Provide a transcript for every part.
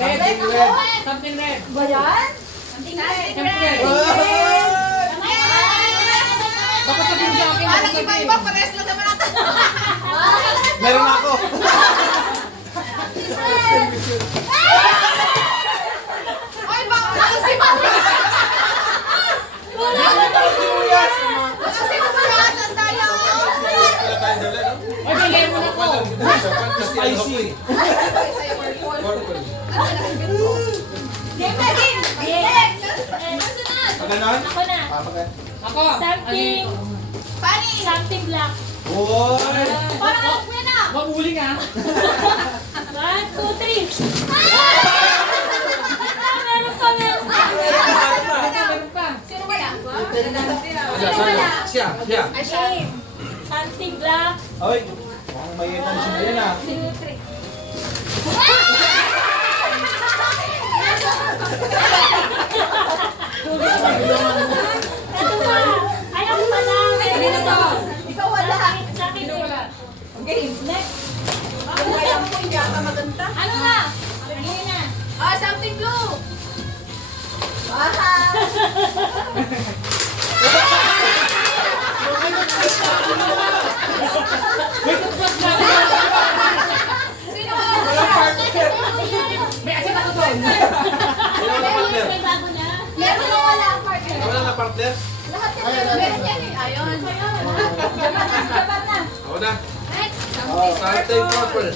Red. Something red. Ba yan? Siyempre. Bakit sabihin sa akin? Parang iba-iba, pares lang naman natin. Meron ako. Ay, baka si Mami. Kasi mabalas ang tayo. Ay, may lemon ako. Spicy. Game na game. Pagano'n? Ako na. Ako. Something, Pani. something black. Uy! Parang alam ko na. Mabuling ah. 1, 2, 3. Meron pa, meron pa. Meron pa. Sino ba yan? Siya. Okay. Something black. Oy! Mukhang may tension na yan ah. 2, 3. Ito pa. Ayaw ko pala. Kanino to? Ikaw wala. Sa akin Sino yun. wala? Game. Next. Ang kaya mo yung yata maganda. Ano na? Ano na? Ah, something blue. Aha. Sino ba? Walang partner. May asin ako doon. Wala na partner. May bago na. Meron na wala ang partner. Wala na partner? Lahat yan meron yan eh. Ayun. Japan na. Ako na. Next. Something purple.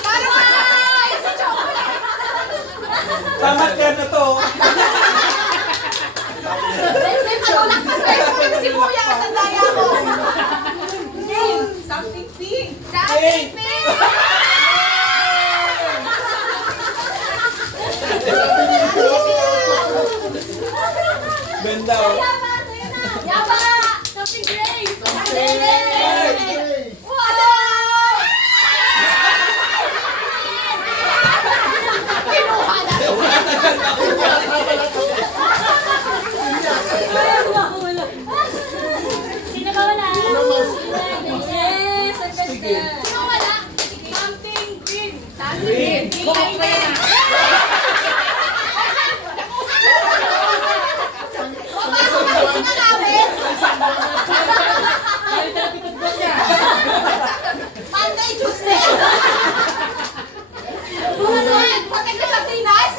Parang ay! Sa chocolate. Tama ka na to. May matulak pa sa'yo. Si Kuya sa daya ko. Game. Something pink. Something pink. Benda oh. Yaba! Something gray. Wow! Kinuha na. Sino ba wala? Yes! Ang ganda. Sino wala? Something green. Green. Bukok ka yan ah. Papasok na namin. Ay, talagang ko niya. Monday, Tuesday. Patay ka sa Tinas.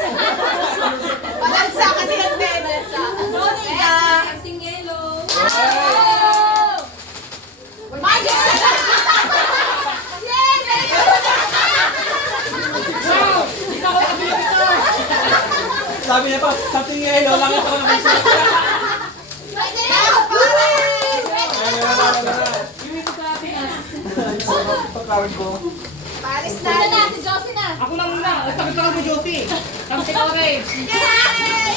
Palansa kasi ng tenants. Monica. Something yellow. Magic! Yay! Very good! Wow! Ikaw ang kabilit ito. Sabi niya pa, something yellow. Langit ako naman siya. Gawin mo sa atin ah. Pagkawin ko. Paris na na. Si Josie na. Ako lang muna. Takot ako mo, Josie. Something orange. Yay!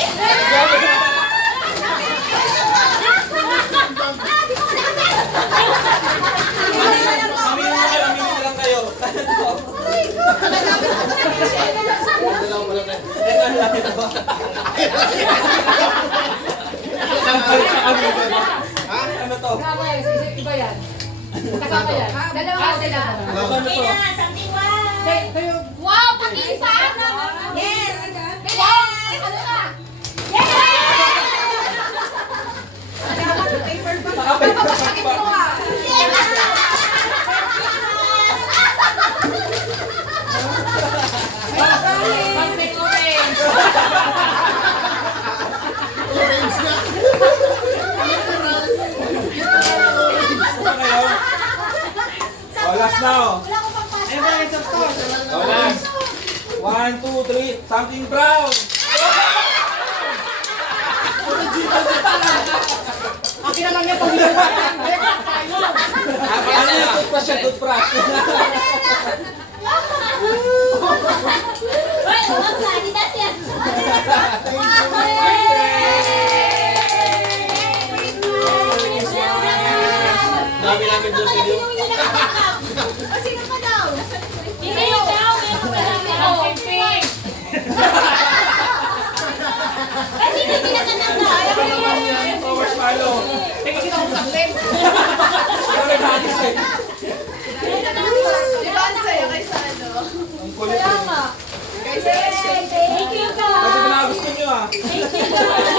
Aminin na lang kayo. Ha? Ano to? Grabe, iba yan. Kasama yan. Dalawa sila. Ano to? Something white. Kayo, Wow! Pakisa! Yes! Wow! Ano na? Yes! Paper pa. Papasakit mo ah. Yes! something orange. Ano kayo? Oh, last na oh. Wala ko pang pasta. Ayun ba, isang to. Oh, last. 1, 2, 3. Something brown. Akin na lang yan pag hindi pa yan. Ano yung toothbrush yan? Toothbrush. Uy, huwag na. Adidas yan. Dami namin doon sa iyo. Sino pa daw? Hindi yun daw. Meron pa lang ako. Something pink. Kasi hindi pinakatanda. Power swallow. Tingin kita kung saglit. Pero may batis eh. Di ba ang saya kay sa ano? Ang kulit Kaya eh. nga. Thank you, Pati guys. na gusto nyo ah. Thank you, guys.